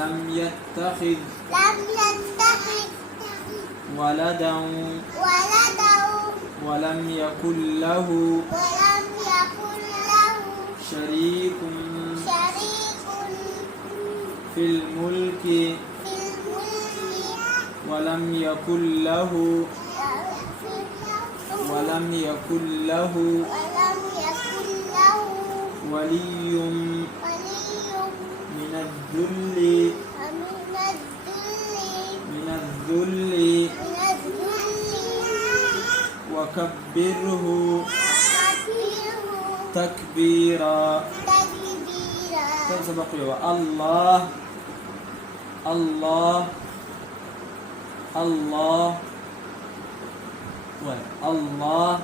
لم يتخذ لم يتخذ ولدا ولدا ولم يكن له ولم يكن له شريك شريك في الملك في الملك ولم يكن له ولم يكن له ولي ولي من الذل من الذل من الذل من الذل وكبره وكبره تكبيرا. تكبيرا. سبق الله الله الله الله